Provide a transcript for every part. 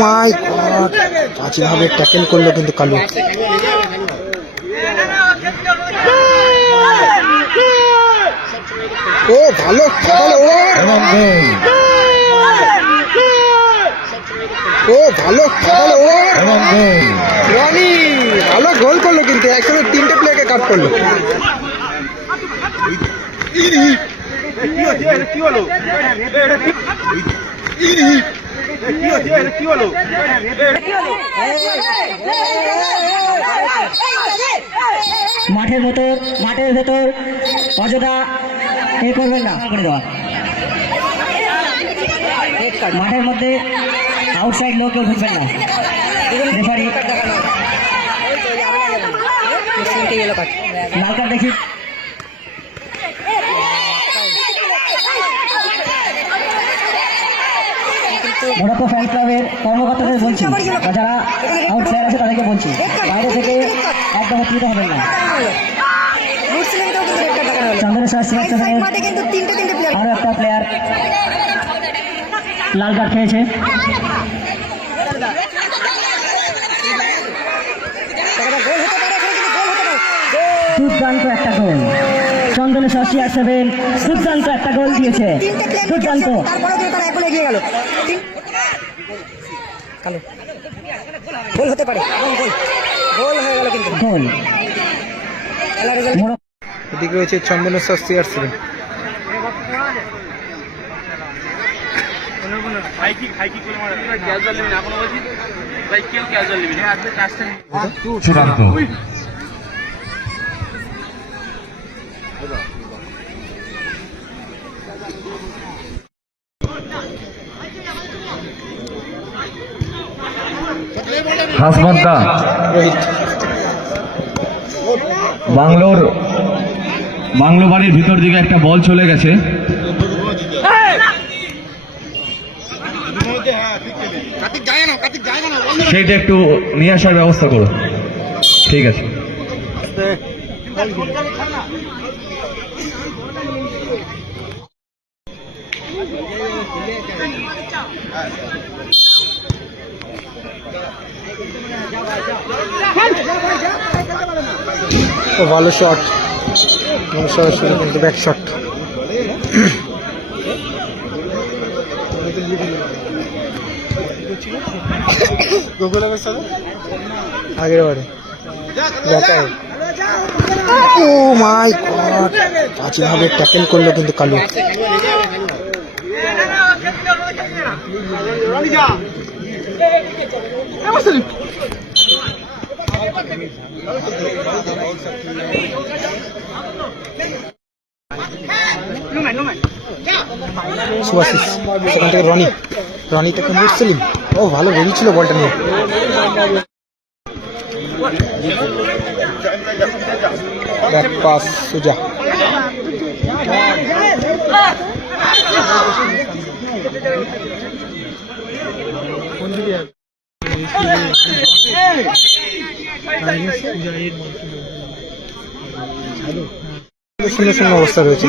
মাই god, বাজেভাবে tackle করলো কিন্তু কালু। ও ভালো রনি ভালো গোল করলো কিন্তু একসাথে তিনটে প্লেয়ারকে কাট করলো। মাঠের ভেতর অযথা এ করবেন না, করে দেওয়া মাঠের মধ্যে আউটসাইড লোক কেউ ঢুকবেন না। রেফারি লাল কার্ড দেখি। মোড়াপো ফ্যান ক্লাবের কর্মকর্তাদের বলছি বা যারা আউটসাইড আছে তাদেরকে বলছি, বাইরে থেকে একদম অতিরিক্ত হবেন না। চন্দ্রেশ্বর আরো একটা প্লেয়ার লাল কার্ড খেয়েছে। দুর্দান্ত একটা গোল, চন্দনেশ্বর CR7 দুর্দান্ত একটা গোল দিয়েছে, দুর্দান্ত। গোল হতে পারে, গোল হয়ে গেল কিন্তু গোল। এদিকে রয়েছে চন্দনেশ্বর CR7। হাসমন্দা বাংলো বাড়ির ভিতর দিকে একটা বল চলে গেছে, সেইটা একটু নিয়ে আসার ব্যবস্থা করো। ঠিক আছে, ভালো শট, সরাসরি কিন্তু ব্যাক শট। আগের বারে ও মাই গড, বাজেভাবে ট্যাকেল করলো কিন্তু কালু। সুভাশিস, সেখান থেকে রনি থেকে মুরসলিম। ও ভালো বেরিয়েছিল বলটা নিয়ে। ব্যাক পাস সুজা, শূন্য শূন্য অবস্থা রয়েছে।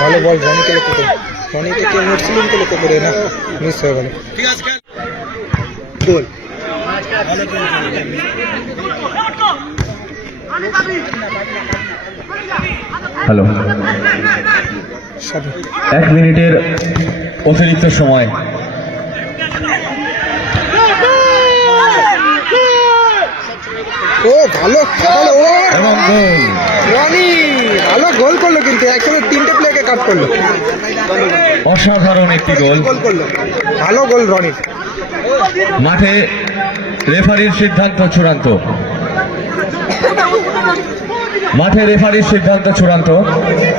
ভালো বল রনিকে লক্ষ্য করে, রনি থেকে মুসলিমকে লক্ষ্য করে না, মিস হয়ে গেল। গোল। হ্যালো, 1 মিনিটের অতিরিক্ত সময়। ও ভালো রনি ভালো গোল করলো কিন্তু একসাথে তিনটে প্লেয়ারকে কাট করলো। অসাধারণ একটি গোল করলো, ভালো গোল রনির। মাঠে রেফারির সিদ্ধান্ত চূড়ান্ত,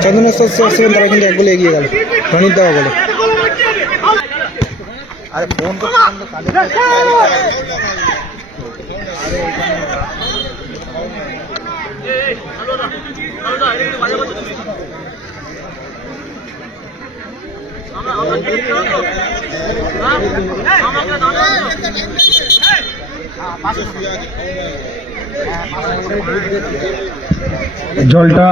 চন্দনেশ্বর CR7 তারা কিন্তু 1 গোলে এগিয়ে গেল রনির দেওয়া বলে। আরে ফোন তো জলটা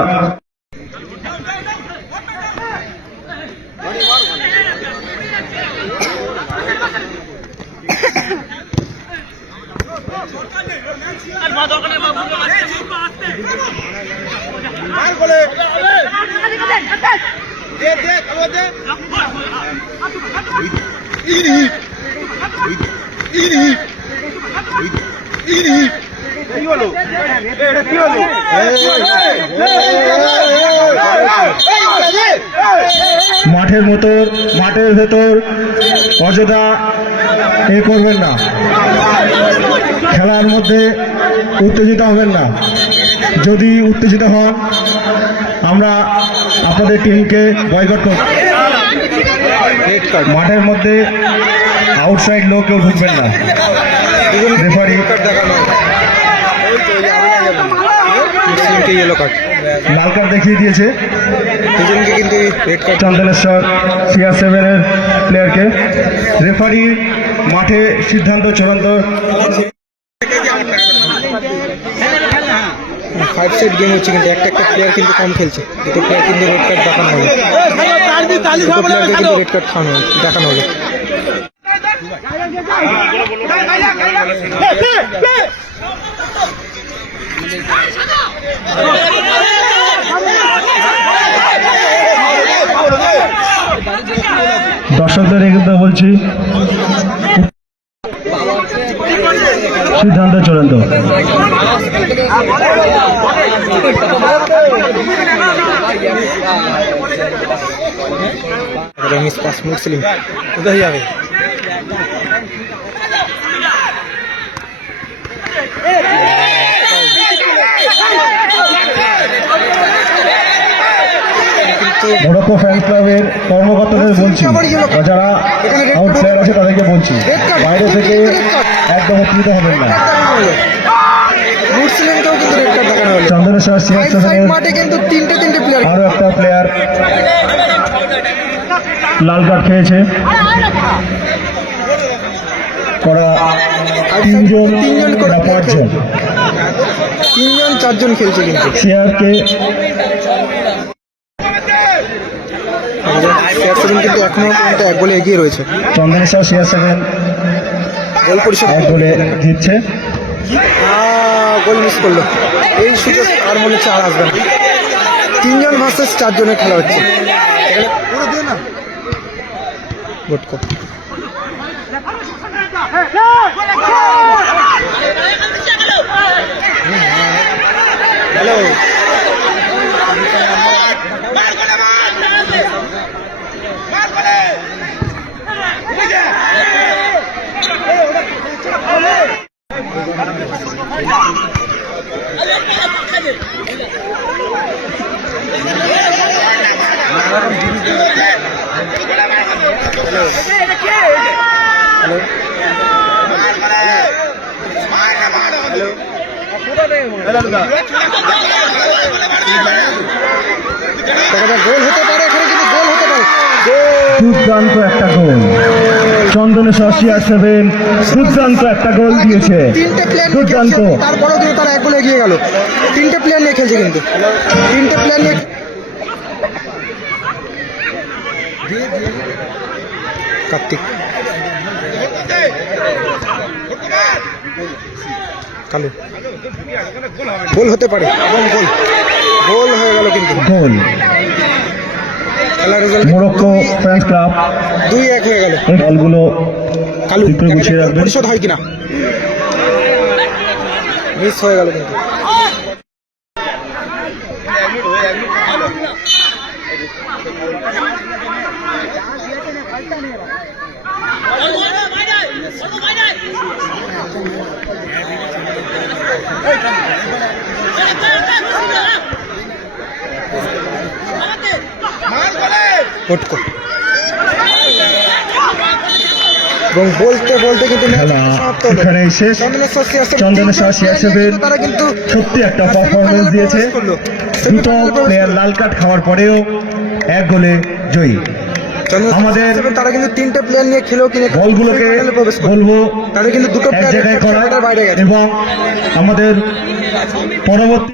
মাঠের ভেতর অযথা করবেন না, খেলার মধ্যে উত্তেজিত হবেন না। যদি উত্তেজিত হন আমরা আপনাদের টিমকে বয়কট করব। মাঠের মধ্যে আউটসাইড লোক কেউ ঢুকবেন না। রেফারি লাল কার্ড দেখিয়ে দিয়েছে চন্দনেশ্বর CR7-এর প্লেয়ারকে। রেফারি মাঠে সিদ্ধান্ত চূড়ান্ত। 5 সেট গেম হচ্ছে, কিন্তু একটা প্লেয়ার কিন্তু কম খেলছে। দুটো প্লেয়ার কিন্তু রেড কার্ড দেখানো হবে, দুটো প্লেয়ারকে কিন্তু রেড কার্ড দেখানো হবে। দর্শকদের কিন্তু বলছি সিদ্ধান্ত চূড়ান্ত। মুসলিম কোথায় যাবে? মোরক্কো ফ্যান ক্লাবের কর্মকর্তাদের বলছি, যারা আউট প্লেয়ার আছে তাদেরকে বলছি বাইরে থেকে একদম উত্তেজিত হবেন না। মুসলিমকেও কিন্তু রেড কার্ড দেখানো হলো। চন্দনেশ্বর CR7-এর মাঠে কিন্তু তিনটে প্লেয়ার, আরো একটা প্লেয়ার লাল কার্ড খেয়েছে। করা তিনজন করে 5জন 4জন খেলছে কিন্তু। CR-কে কিন্তু এখনো পর্যন্ত 1 গোলে এগিয়ে রয়েছে। চন্দনেশ্বর CR7 গোল পরিশোধ 1 গোলে জিতছে। গোল মিস করলো। এই সুযোগ আর মনে হচ্ছে আর আসবে না। 3 জন ভার্সেস 4 জনের খেলা হচ্ছে। ভোটকো হ্যালো গোল হতে পারে, এখানে কিন্তু গোল হতে পারে। দুর্দান্ত একটা গোল চন্দনেশ্বর CR7 দুর্দান্ত একটা গোল দিয়েছে। 3টে প্লেয়ার দুর্দান্ত। তারপরেও কিন্তু তারা 1 গোলে এগিয়ে গেল। 3টে প্লেয়ার নিয়ে খেলছে কিন্তু, 3টে প্লেয়ার নিয়ে। কার্তিক কালু গোল হতে পারে এবং গোল হয়ে গেল কিন্তু। গোল খেলার রেজাল্ট মোরক্কো ফ্রেন্ডস ক্লাব 2-1 হয়ে গেল। এই বলগুলো কালু একটু গুছিয়ে রাখবেন। পরিশোধ হয় কিনা, মিস হয়ে গেল কিন্তু। ভোটকো এবং বলতে বলতে কিন্তু ম্যাচ খেলা সমাপ্ত হলো। এখানেই শেষ। চন্দনেশ্বর CR7 চন্দনেশ্বর CR7 তারা কিন্তু সত্যি একটা semi-final পারফরমেন্স এ দিয়েছে। প্রবেশ করলো। দুটো Semi-final এ প্রবেশ প্লেয়ার করলো। লাল কার্ড খাওয়ার পরেও 1 গোলে জয়ী। চন্দনেশ্বর আমাদের CR7 তারা কিন্তু 3টে প্লেয়ার নিয়ে খেলেও কিন্তু বলগুলোকে semi-final এ প্রবেশ করলো। বলবো তাদের কিন্তু দুটো এক প্লেয়ার জায়গায় করা বাইরে গেছে। এবং আমাদের পরবর্তী